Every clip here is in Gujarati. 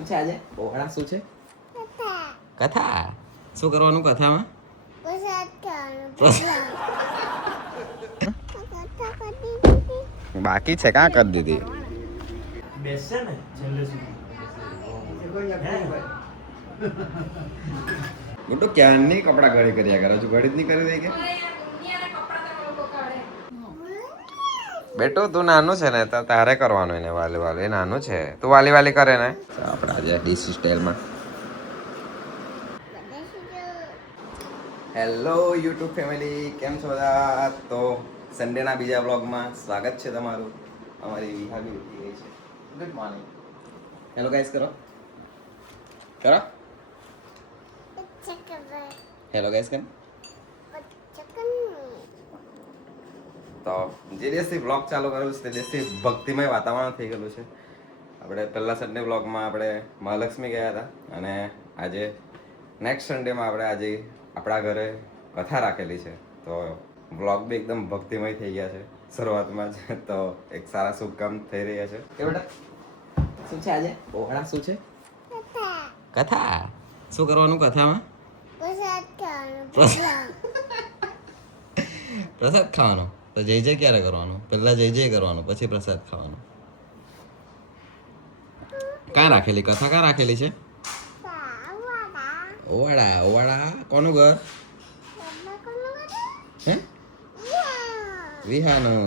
શું છે આજે ઓહળા શું છે કથા શું કરવાનું કથામાં બાકી છે કાં કરી દીધી બેસશે ને છેલ્લે સુધી હું તો ક્યારની કપડા ઘડી કર્યા કરો છું ઘડી જ નહીં કરી દે કે બેટો તું નાનું છે ને તો તારે કરવાનું એને વાલી વાલી એ નાનું છે તું વાલી વાલી કરે ને આપણે આજે ડીસી સ્ટાઇલમાં હેલો યુટ્યુબ ફેમિલી કેમ છો બધા તો સન્ડેના બીજા બ્લોગમાં સ્વાગત છે તમારું અમારી વિહા બી ઉઠી ગઈ છે ગુડ મોર્નિંગ હેલો ગાઈસ કરો કરો હેલો ગાઈસ કેમ તો જે દિવસથી બ્લોગ ચાલુ કરેલું છે તે દિવસથી ભક્તિમય વાતાવરણ થઈ ગયેલું છે આપણે પહેલા સન્ડે બ્લોગમાં આપણે મહાલક્ષ્મી ગયા હતા અને આજે નેક્સ્ટ સન્ડેમાં આપણે આજે આપણા ઘરે કથા રાખેલી છે તો બ્લોગ બી એકદમ ભક્તિમય થઈ ગયા છે શરૂઆતમાં જ તો એક સારા શુભ કામ થઈ રહ્યા છે કે બેટા શું છે આજે ઓહળા શું છે કથા શું કરવાનું કથામાં પ્રસાદ ખાવાનો તો જય જય ક્યારે કરવાનું પહેલા જય જય કરવાનું પછી પ્રસાદ ખાવાનો ક્યાં રાખેલી કથા ક્યાં રાખેલી છે ઓવાડા ઓવાડા કોનું ઘર હે વિહાનું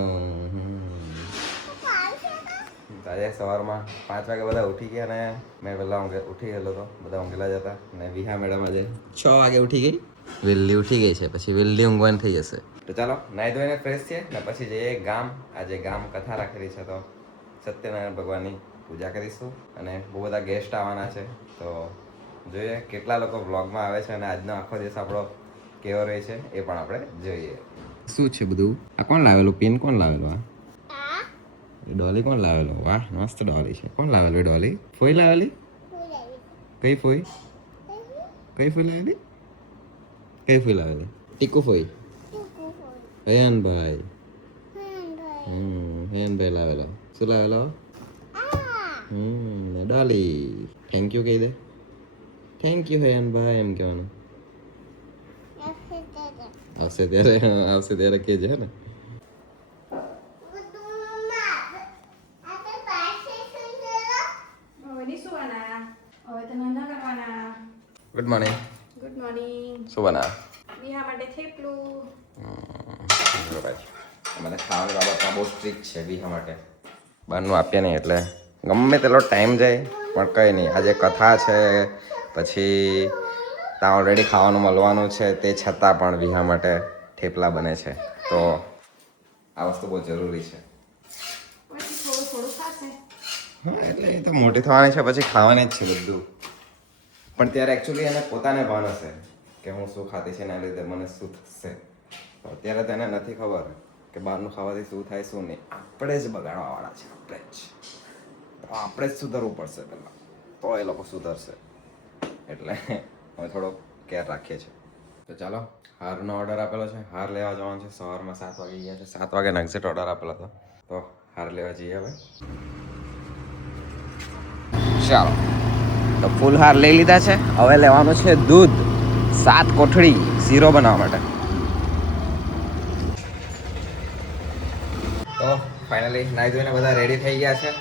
આજે સવારમાં 5 વાગે બધા ઉઠી ગયા ને મેં પહેલા ઉઠી ગયેલો હતો બધા ઊંઘેલા જ હતા ને વિહા મેડમ આજે 6 વાગે ઉઠી ગઈ વેલ્લી ઉઠી ગઈ છે પછી વેલ્લી ઊંઘવાની થઈ જશે તો ચાલો નાહી ધોઈને ફ્રેશ થઈએ ને પછી જઈએ ગામ આજે ગામ કથા રાખેલી છે તો સત્યનારાયણ ભગવાનની પૂજા કરીશું અને બહુ બધા ગેસ્ટ આવવાના છે તો જોઈએ કેટલા લોકો વ્લોગમાં આવે છે અને આજનો આખો દિવસ આપણો કેવો રહે છે એ પણ આપણે જોઈએ શું છે બધું આ કોણ લાવેલું પેન કોણ લાવેલું આ ડોલી કોણ લાવેલો વાહ મસ્ત ડોલી છે કોણ લાવેલું એ ડોલી ફોઈ લાવેલી કઈ ફોઈ કઈ ફોઈ લાવેલી કઈ ફોઈ લાવેલી ટીકુ ફોઈ હયાનભાઈ હયાનભાઈ લાવેલો શું લાવેલો ડોલી થેન્ક યુ કહી દે થેન્ક યુ હયાનભાઈ એમ કહેવાનું આવશે ત્યારે કહેજે હે ને ગુડ મોર્નિંગ ગુડ મોર્નિંગ શું બનાવ વિહા માટે થેપલું મને ખાવાની બાબતમાં બહુ સ્ટ્રિક્ટ છે વિહા માટે બહારનું આપીએ નહીં એટલે ગમે તેટલો ટાઈમ જાય પણ કંઈ નહીં આજે કથા છે પછી ત્યાં ઓલરેડી ખાવાનું મળવાનું છે તે છતાં પણ વિહા માટે થેપલા બને છે તો આ વસ્તુ બહુ જરૂરી છે પછી થોડું થોડું ખાશે હા એટલે એ તો મોટી થવાની છે પછી ખાવાની જ છે બધું પણ ત્યારે એકચ્યુઅલી એને પોતાને ભાન હશે કે હું શું ખાતી છે એના લીધે મને શું થશે તો અત્યારે તેને નથી ખબર કે બહારનું ખાવાથી શું થાય શું નહીં આપણે જ બગાડવાવાળા છે આપણે જ તો આપણે જ સુધરવું પડશે પહેલાં તો એ લોકો સુધરશે એટલે અમે થોડો કેર રાખીએ છીએ તો ચાલો હારનો ઓર્ડર આપેલો છે હાર લેવા જવાનું છે સવારમાં 7 વાગે ગયા છે 7 વાગે એક્ઝેક્ટ ઓર્ડર આપેલો હતો તો હાર લેવા જઈએ હવે ચાલો તો ફૂલ હાર લઈ લીધા છે હવે લેવાનું છે દૂધ 7 કોથળી શીરો બનાવવા માટે તો ફાઇનલી નાહી ધોઈને બધા રેડી થઈ ગયા છે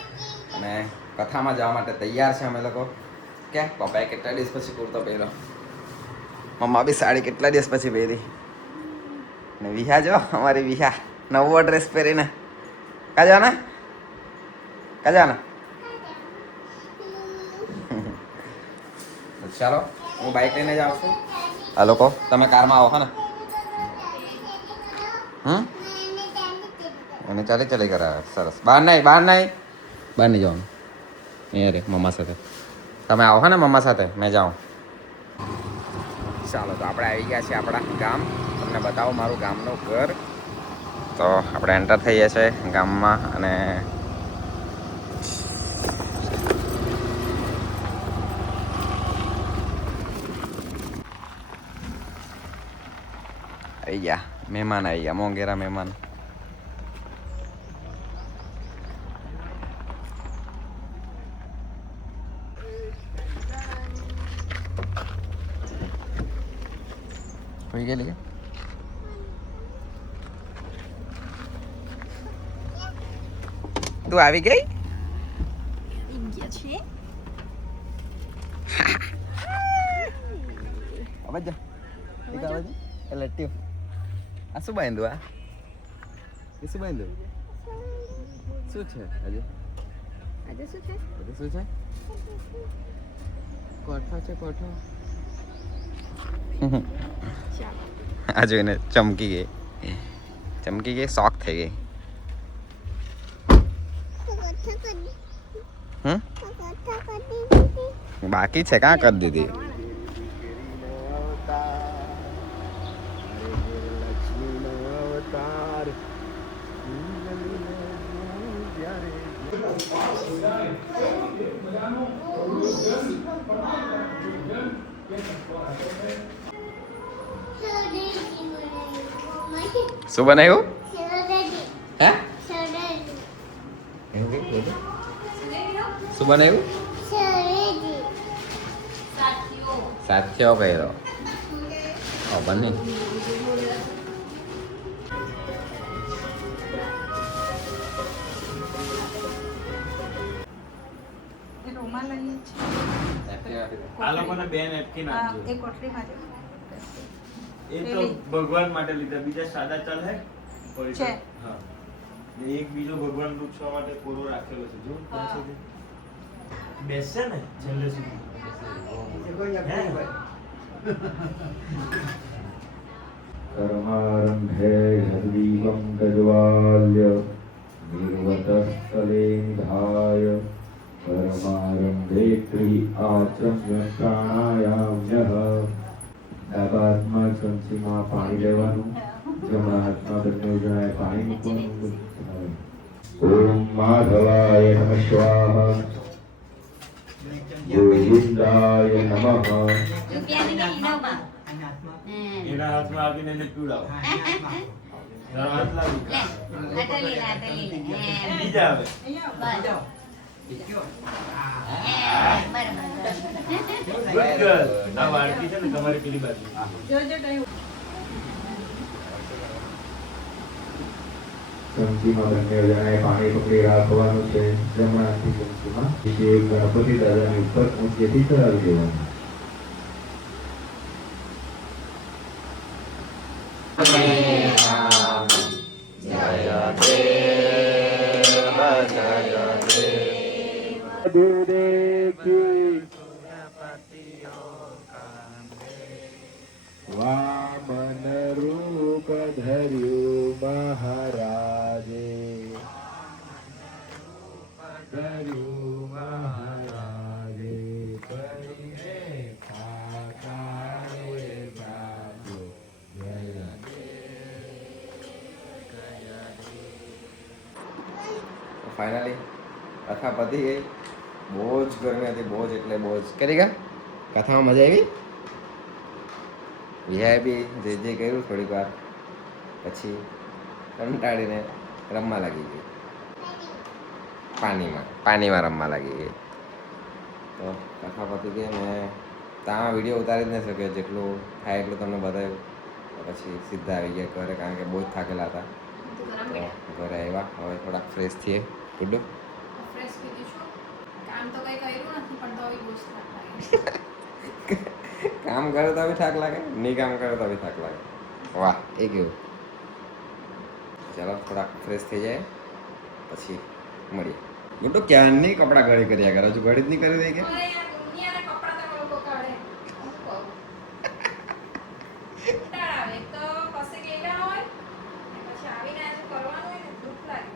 અને કથામાં જવા માટે તૈયાર છે અમે લોકો કે પપ્પાએ કેટલા દિવસ પછી કુર્તો પહેર્યો મમ્મા બી સાડી કેટલા દિવસ પછી પહેરી ને વિહા જો અમારી વિહા નવો ડ્રેસ પહેરીને કા જવાના ચાલો હું બાઇક લઈને જાઉં છું આ લોકો તમે કારમાં આવો હા ને એને ચાલી કરાવે સરસ બહાર નહીં જવાનું અહીંયા રે મમ્મા સાથે તમે આવો હા ને મમ્મા સાથે મેં જાઉં ચાલો તો આપણે આવી ગયા છીએ આપણા ગામ તમને બતાવો મારું ગામનું ઘર તો આપણે એન્ટર થઈએ છીએ ગામમાં અને આવી ગયા મહેમાન આવી ગયા મોંઘેરા મહેમાન હોઈ ગયેલી કે તું આવી ગઈ અવાજ જા એક અવાજ એ લટ્યું આ શું બાંધ્યું આ એ શું બાંધ્યું શું છે આજે આજે શું છે આજે શું છે કોઠો છે કોઠો ચાલો આ જોઈને ચમકી ગઈ શોખ થઈ ગઈ બાકી છે કાં કરી દીધી શું બનાવ્યું હે શું બનાવ્યું સાથીઓ કર્યો બને આ લોકોને બે નેપકિન આપજો એક કોટલીમાં છે એ તો ભગવાન માટે લીધા બીજા સાદા ચાલે છે. હા ને એક બીજો ભગવાન પૂછવા માટે કોરો રાખેલો છે જો ત્યાં સુધી બેસશે ને છેલ્લે સુધી कर्मारम्भे हरिदीपं प्रज्वाल्य निर्वतस्थलेन्धाय कर्मारम्भे आचम्य प्राणायाम्यः ડાબા સંચીમાં પાણી લેવાનું જમણા હાથમાં બંને જણાએ પાણી મૂકવાનું ઓમ માધવાય નમઃ સ્વાહા ગોવિંદાય નમઃ એના હાથમાં આપીને એને પીવડાવો તારો હાથ લાગી બીજા આવે ગુડ ગર્લ ના વાડકી છે ને તમારી પેલી બાજુ સંચીમાં બંને જણાએ પાણી પકડી રાખવાનું છે જમણા હાથની સંચીમાં પછી એક ગણપતિ દાદાની ઉપર ઊંચેથી ચડાવી દેવાનું વામન રૂપ ધર્યું મહારાજે કરીને ખાકારે બાબો ફાઇનલી કથા પતી ગઈ બહુ જ ગરમી હતી બહુ જ એટલે બહુ જ કરી ગયા કથામાં મજા આવી વિહાય બી જે કર્યું થોડીક વાર પછી કંટાળીને રમવા લાગી ગઈ પાણીમાં રમવા લાગી ગઈ તો કથા પતી ગઈ મેં ત્યાં વિડીયો ઉતારી જ નહીં શક્યો જેટલું થાય એટલું તમને બતાવ્યું પછી સીધા આવી ગયા ઘરે કારણ કે બહુ જ થાકેલા હતા તો ઘરે આવ્યા હવે થોડાક ફ્રેશ થઈએ ગુડ્ડુ ફ્રેશ પીધી છું કામ તો કઈ કર્યું નથી પણ તો બહુ જ થાક લાગે કામ કરે તો બી થાક લાગે નહીં કામ કરે તો બી થાક લાગે વાહ એ કેવું ચાલો થોડાક ફ્રેશ થઈ જાય પછી મળીએ ગુડ્ડુ ક્યારની કપડાં ઘડી કર્યા કરે હજુ ઘડી જ નહીં કરી દે કે અરે યાર દુનિયાના કપડાં તમે લોકો કાઢે શું કહું કંટાળા આવે એક તો કશે ગયેલા હોય અને પછી આવીને આજે કરવાનું હોય ને દુઃખ લાગે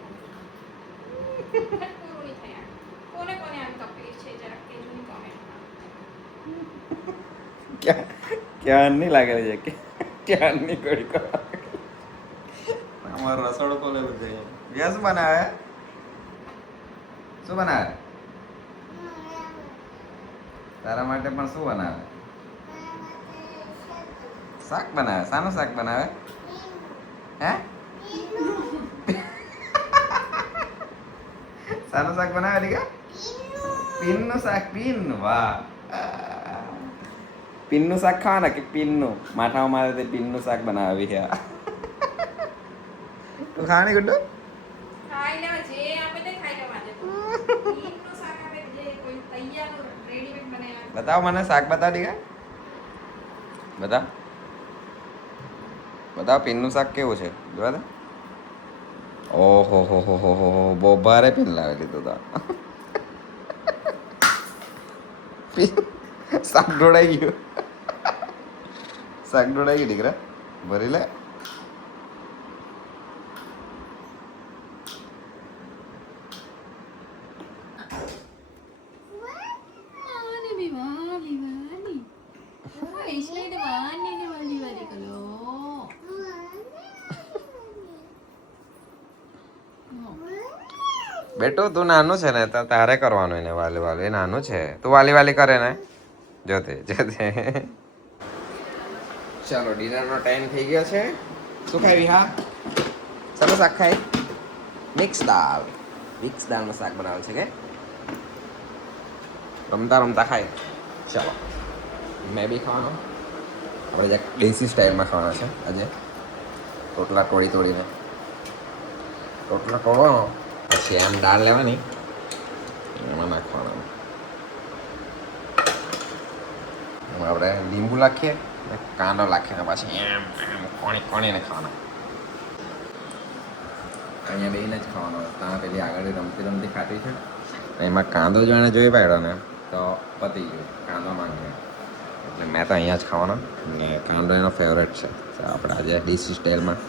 પૂરું નહીં થાય કોને કોને આમ તકલીફ છે જરાક કહેજો ની કોમેન્ટમાં ક્યારની લાગેલી છે કે ક્યારની ઘડી કરવા અમારો રસોડો ખોલેલું છે ગયા શું બનાવે શું બનાવે તારા માટે પણ શું બનાવે શાક બનાવે શાનું શાક બનાવે હે શાનું શાક બનાવે ટીકા પીનનું શાક પીન વાહ પિનનું શાક ખાવાના કે પિનનું માથામાં મારે તે પિનનું શાક બનાવી છે તું ખાવાની ગુડ્ડુ ખાઈ લે જે આપે તે ખાઈ લેવા દે ઈનો શાક આપે જે કોઈ તૈયાર રેડીમેડ બનાવ્યા બતાવ મને શાક બતાવ દીકા બતાવ પિનનું શાક કેવું છે જોવા દે ઓહો હો બહુ ભારે પિન લાવી દીધું તો શાક ઢોળાઈ ગયું દીકરા ભરી લે બેટો તું નાનું છે ને તો તારે કરવાનું એને વાલી વાલી એ નાનું છે તું વાલી વાલી કરે ને જોતે ચાલો ડિનરનો ટાઈમ થઈ ગયો છે શું ખાવી હા ચાલો શાક ખાઈ મિક્સ દાળનું શાક બનાવે છે કે રમતા રમતા ખાય ચાલો મેં બી ખાવાનો આપણે જ્યાં દેશી સ્ટાઇલમાં ખાવાના છે આજે રોટલા તોડીને રોટલા તોડવાનો પછી એમ દાળ લેવાની એમાં નાખવાનું એમાં આપણે લીંબુ નાખીએ કાંદો નાખીને પછી એમ કોણીને ખાવાના અહીંયા બેહીને જ ખાવાનો ત્યાં પેલી આગળ રમતી ખાતી છે એમાં કાંદો જો એને જોઈ પાડ્યો ને તો પતી ગયું કાંદો માંગે એટલે મેં તો અહીંયા જ ખાવાનો ને કાંદો એનો ફેવરેટ છે તો આપણે આજે દેશી સ્ટાઇલમાં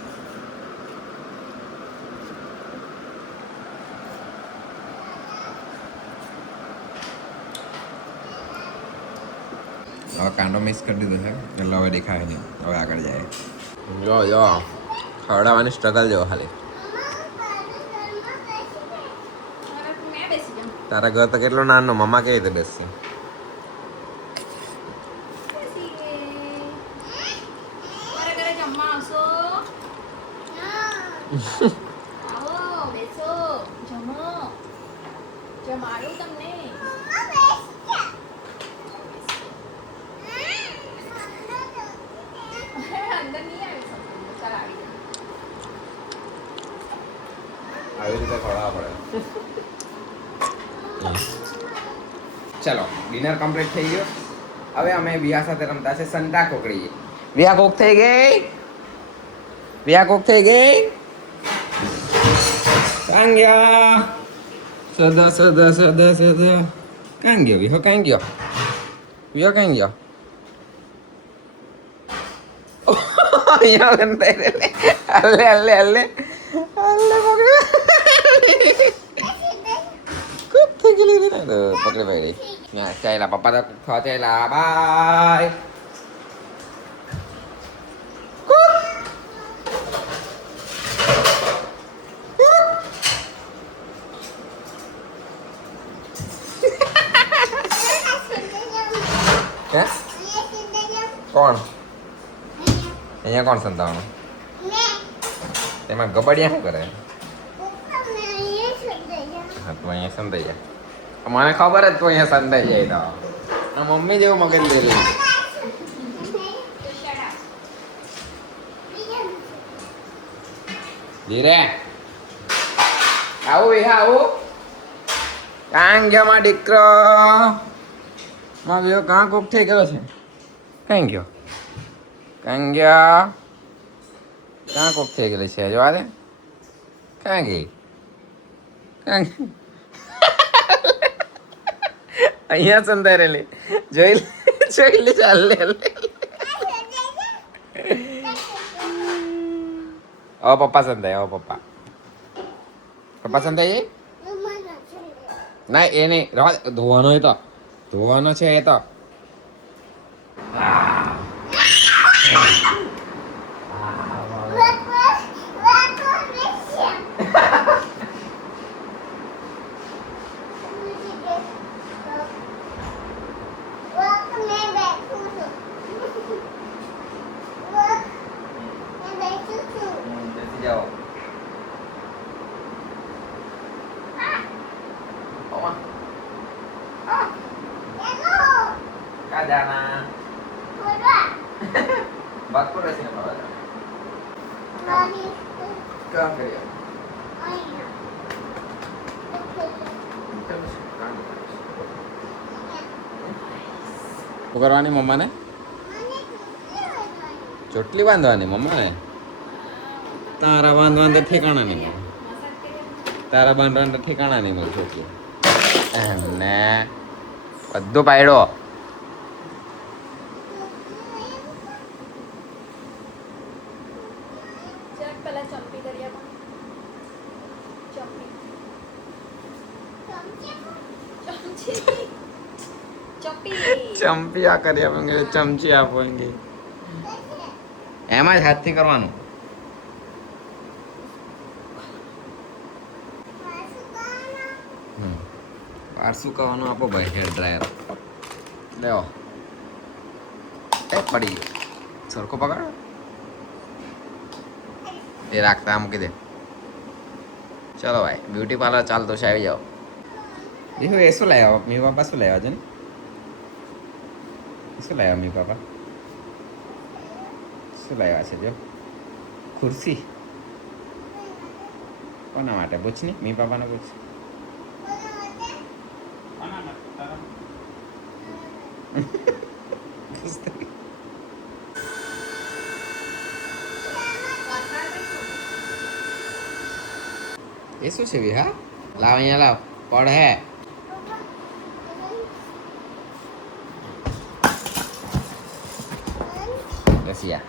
હવે કાંદો મિક્સ કરી દીધો છે એટલે હવે દેખાય નહીં હવે આગળ જાય જો ખવડાવવાની સ્ટ્રગલ જો ખાલી તારા ઘર તો કેટલો નાનો મમ્મા કેવી રીતે બેસશે આવી રીતે ખવડાવવા પડે ચલો ડિનર કમ્પ્લીટ થઈ ગયો હવે અમે વિયા સાથે રમતા છે સંતા કોકડી વિયા કોક થઈ ગઈ કાં ગયા સદા કાં ગયો વિહો કાં ગયો અહીંયા ગંતાઈ હલ્લે પકડી પકડી ચાલ્યા પપ્પા તો ખાવા ચાલ્યા બાય કોણ અહીંયા કોણ સંતાવાનું તેમાં ગબડિયા શું કરે હા તું અહીંયા સંતાઈ જા મને ખબર જ તું અહીંયા સંતાઈ જાય તો મમ્મી જેવું મગજ લેલી ધીરે આવું વિહા આવું કાં ગયો માં દીકરો માં વિહો કાં કોક થઈ ગયો છે કાં ગયો કાં કોક થઈ ગયેલી છે જોવા દે કાં ગઈ અહીંયા સંતાઈ રહેલી જોઈ લે ચાલ લે પપ્પા સંતાય પપ્પા સંતાઈ ના એ નહીં ધોવાનો એ તો ધોવાનો છે એ તો જાઓ Kak Jana बात कर रहे थे हमारा क्या करिए કરવાની મમ્માને ચોટલી બાંધવાની મમ્માને તારા બાંધવાનું તો ઠેકાણા નહીં તારા બાંધવાનું તો ઠેકાણા નહીં મળે ચોટલી એમને બધું પાડ્યો જરાક પહેલા ચંપી કરી આપો ચંપી ચંપી ચમચી આ કરી આપેંગે ચમચી આપેંગે એમાં જ હાથથી કરવાનું વાર સુકાવાનું આપો ભાઈ હેર ડ્રાયર લેવો એ પડી ગયો સરખો પકડો એ રાખતા મૂકી દે ચલો ભાઈ બ્યુટી પાર્લર ચાલતો છે આવી જાઓ દેખો એ શું લાવ્યા મમ્મી પાપા શું લાવ્યા છે ને શું લાવ્યા મમ્મી પાપા શું લાવ્યા છે જો ખુરશી કોના માટે પૂછ ને મમ્મી પાપાને પૂછ એ શું છે વિહા લાવ અહીંયા લાવ પડ હે રસિયા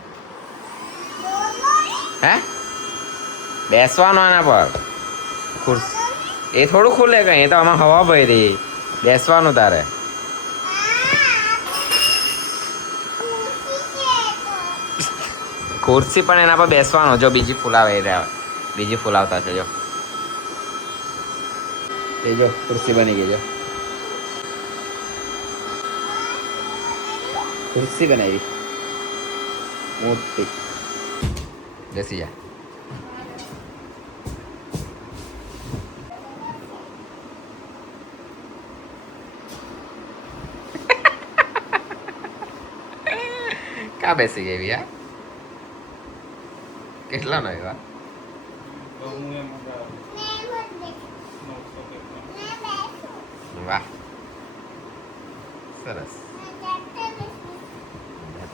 હે બેસવાનો આના પર ખુરશ એ થોડું ખુલે કઈ એ તો આમાં હવા ભરી બેસવાનું તારે ખુરશી પણ એના પર બેસવાનો જો બીજી ફૂલાવે બીજી ફૂલાવતા છે જો એ જો ખુરશી બની ગઈ જો ખુરશી બનાવી મોટી બેસી જા કા બેસી ગઈ યાર કેટલા નો એવા વાહ સરસ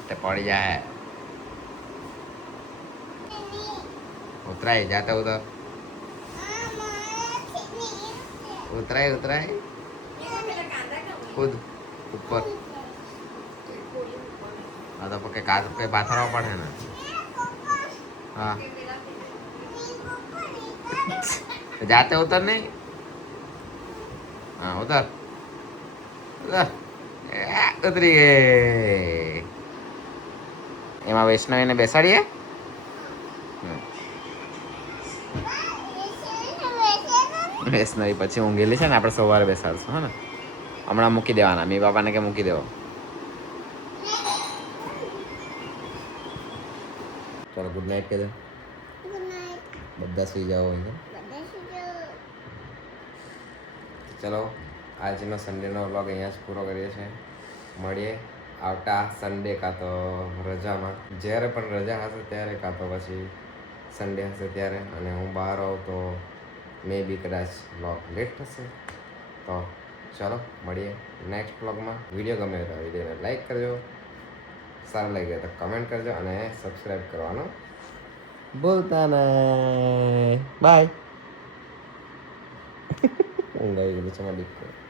તે પડી જાય ઉતરાય જાતે ઉતર ઉતરાય ઉતરાય ખુદ ઉપર હા તો પકે કાચ पे પાથરવા પડે ને હા જાતે ઉતર નહીં હા ઉતર ઉતર ઉતરી ગઈ એમાં વૈષ્ણવીને બેસાડીએ વૈષ્ણવી પછી ઊંઘેલી છે ને આપણે સવારે બેસાડશું હા ને હમણાં મૂકી દેવાના મી બાપાને કે મૂકી દેવો ચલો ગુડ નાઇટ કે દે બધા સુઈ જાઓ અહીંયા ચલો આજનો સન્ડેનો વ્લોગ અહીંયા જ પૂરો કરીએ છીએ મળીએ આવતા સન્ડે કાં તો રજામાં જ્યારે પણ રજા હશે ત્યારે કાં તો પછી સન્ડે હશે ત્યારે અને હું બહાર આવું તો મે બી કદાચ વ્લોગ લેટ થશે તો ચલો મળીએ નેક્સ્ટ વ્લોગમાં વિડીયો ગમે તો વિડીયોને લાઈક કરજો સારું લાગ્યું તો કમેન્ટ કરજો અને સબસ્ક્રાઈબ કરવાનું ભૂલતા નહીં બાય ઊંઘ આવી ગયેલી છે મારી દીકરી